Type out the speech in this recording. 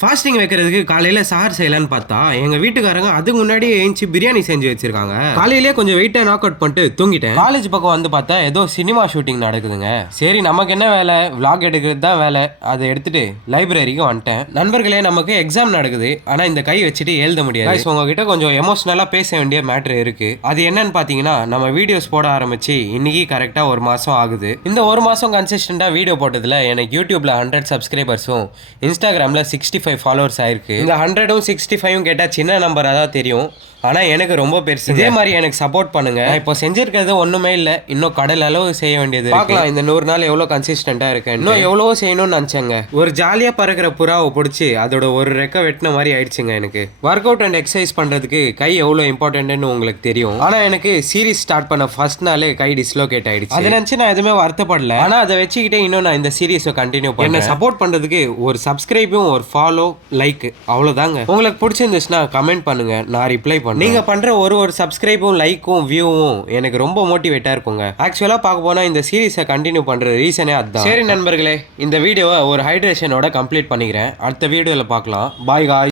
Fasting வைக்கிறதுக்கு காலையில் sir செய்யலான்னு பார்த்தா எங்கள் வீட்டுக்காரங்க அதுக்கு முன்னாடியே ஏஞ்சி பிரியாணி செஞ்சு வச்சிருக்காங்க. காலையிலே கொஞ்சம் வெயிட்டை நாக் அவுட் பண்ணிட்டு தூங்கிட்டேன். காலேஜ் பக்கம் வந்து பார்த்தா ஏதோ சினிமா ஷூட்டிங் நடக்குதுங்க. சரி நமக்கு என்ன வேலை, விளாக் எடுக்கிறது தான் வேலை. அதை எடுத்துட்டு லைப்ரரிக்கு வந்துட்டேன். நண்பர்களே, நமக்கு எக்ஸாம் நடக்குது, ஆனால் இந்த கை வச்சுட்டு எழுத முடியாது. உங்ககிட்ட கொஞ்சம் எமோஷனலாக பேச வேண்டிய மேட்ரு இருக்கு. அது என்னன்னு பார்த்தீங்கன்னா, நம்ம வீடியோஸ் போட ஆரம்பிச்சு இன்னைக்கு கரெக்டாக ஒரு மாதம் ஆகுது. இந்த ஒரு மாதம் கன்சிஸ்டண்டாக வீடியோ போட்டதில் எனக்கு யூடியூப்ல 100 சப்ஸ்கிரைபர்ஸும் இன்ஸ்டாகிராமில் 65 ஃபாலோவர்ஸ் ஆயிருக்கு. இந்த 100ம் 65ம் கேட்டால் சின்ன நம்பராக தான் தெரியும், ஆனால் எனக்கு ரொம்ப பெருசு. இதே மாதிரி எனக்கு சப்போர்ட் பண்ணுங்க. இப்போ செஞ்சிருக்கிறது ஒன்றுமே இல்லை, இன்னும் கடல் அளவு செய்ய வேண்டியது. பார்க்கலாம் இந்த 100 நாள் எவ்வளோ கன்சிஸ்டண்டாக இருக்கேன். இன்னும் எவ்வளவோ செய்யணும்னு நினச்சேங்க. ஒரு ஜாலியாக பறக்கிற புறாவை பிடிச்சி அதோட ஒரு ரெக்கை வெட்டின மாதிரி ஆயிடுச்சுங்க. எனக்கு ஒர்க் அவுட் அண்ட் எக்ஸசைஸ் பண்ணுறதுக்கு கை எவ்வளோ இம்பார்ட்டன்ட்னு உங்களுக்கு தெரியும். ஆனால் எனக்கு சீரிஸ் ஸ்டார்ட் பண்ண ஃபர்ஸ்ட் நாளே கை டிஸ்லோகேட் ஆயிடுச்சு. அதை நினச்சி நான் எதுவுமே வருத்தப்படல. ஆனால் அதை வச்சுக்கிட்டே இன்னும் நான் இந்த சீரீஸை கண்டினியூ பண்ணேன். என்ன சப்போர்ட் பண்ணுறதுக்கு ஒரு சப்ஸ்கிரைபும் ஒரு ஃபாலோ லைக் அவ்வளோதாங்க. உங்களுக்கு பிடிச்சிருந்துச்சுன்னா கமெண்ட் பண்ணுங்க, நான் ரிப்ளை பண்ணுவேன். நீங்க பண்ற ஒரு சப்ஸ்கிரைபும் லைக்கும் வியூவும் எனக்கு ரொம்ப மோட்டிவேட்டா இருக்குங்க. ஆக்சுவலா பார்க்க போனா இந்த சீரிஸை கண்டினியூ பண்ற ரீசனே அதுதான். சரி நண்பர்களே, இந்த வீடியோவை ஒரு ஹைட்ரேஷனோட கம்ப்ளீட் பண்ணிக்கிறேன். அடுத்த வீடியோல பார்க்கலாம். பாய் காய்.